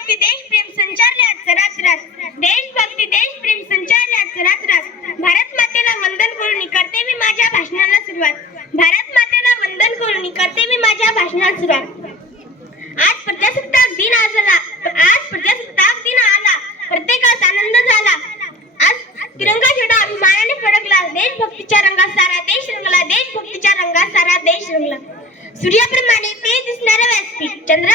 देशभक्ती देशप्रेम संचारले आज रात रात देशभक्ती देशप्रेम संचारले आज रात रात भारत मातेला वंदन करून करते मी माझ्या भाषणाला सुरुवात. भारत मातेला वंदन करून करते मी माझ्या भाषणाला सुरुवात. आज प्रजासत्ताक दिन आज आला आज प्रजासत्ताक दिन आला. प्रत्येकास आनंद झाला. आज तिरंगा झेंडा अभिमानाने फडकला. देशभक्तीच्या रंगात सारा देश रंगला. देशभक्तीच्या रंगात सारा देश रंगला. सूर्याप्रमाणे ते दिसणारे व्यासपीठ चंद्रा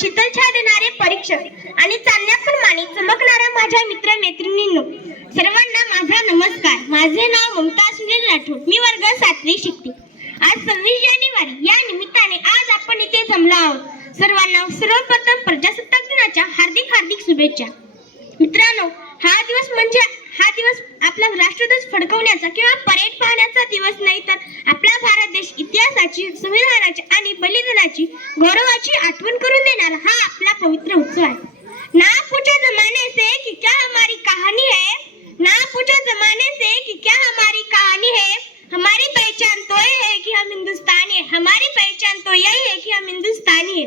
शीतल देणारे परीक्षक आणि चांदण्याप्रमाणे चमकणाऱ्या माझ्या मित्र मैत्रिणींनो सर्वांना माझा नमस्कार. माझे नाव ममता सुनील राठोड मी वर्ग सातवी शिकते. आज सव्वीस जानेवारी. या निमित्ताने आज आपण इथे जमलो आहोत. सर्वांना सर्वप्रथम प्रजासत्ताक दिनाच्या हार्दिक हार्दिक शुभेच्छा. मित्रांनो हा दिवस म्हणजे हा दिवस आपला राष्ट्रध्वज फडकवण्याचा किंवा परेड पाहण्याचा दिवस नाही तर आपला भारत देश इतिहासाची संविधानाची गौरवाची आठवण करून देणार. हा आपला पवित्र उत्सव आहे. ना पूछो जमाने से कि क्या हमारी कहानी है? ना पूछो जमाने से कि क्या हमारी कहानी है? हमारी पहचान तो ये है कि हम हिंदुस्तानी है. हमारी पहचान तो यही है कि हम हिंदुस्तानी है.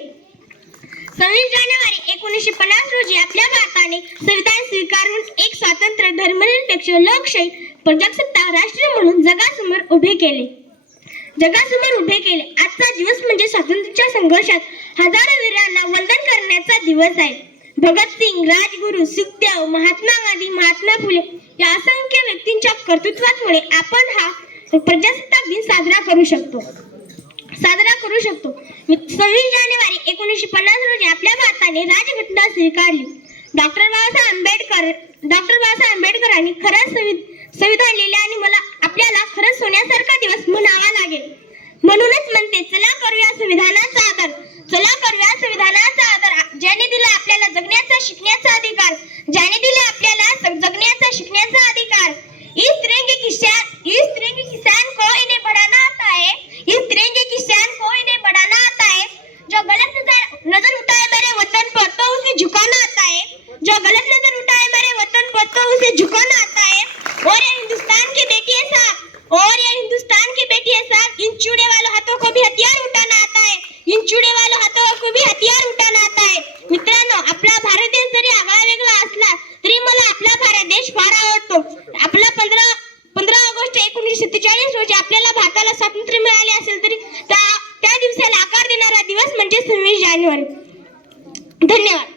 सव्वीस जानेवारी एकोणीसशे पन्नास रोजी आपल्या भारताने संविधान स्वीकारून एक स्वातंत्र्य धर्मनिरपेक्ष लोकशाही प्रजासत्ताक राष्ट्र म्हणून जगासमोर उभे केले. जगासमोर उभे केले. आजचा दिवस म्हणजे स्वातंत्र्याच्या संघर्षात हजारो वीरांना वंदन करण्याचा दिवस आहे. भगतसिंग राजगुरू सुखदेव महात्मा गांधी महात्मा फुले या असंख्य व्यक्तींच्या कर्तृत्वामुळे आपण हा प्रजासत्ताक दिन साजरा करू शकतो. साजरा करू शकतो. सव्वीस जानेवारी एकोणीसशे पन्नास रोजी आपल्या भारताने राजघटना स्वीकारली. डॉक्टर बाबासाहेब आंबेडकर डॉक्टर बाबासाहेब आंबेडकरांनी खरंच संविधान लिहिले आणि मला आपल्याला खरंच सोन्यासारखा दिवस म्हणा लागेल. म्हणूनच म्हणते चला करूया संविधानाचा आदर. चला करूया संविधानाचा आदर. ज्याने दिला आपल्याला जगण्याचा शिकण्याचा अधिकार. ज्याने दिला आपल्याला जगण्याचा शिकण्याचा अधिकार. सत्तेचाळीस रोजी आपल्याला भारताला स्वातंत्र्य मिळाले असेल तरी त्या दिवसाला आकार देणारा दिवस म्हणजे सव्वीस जानेवारी. धन्यवाद.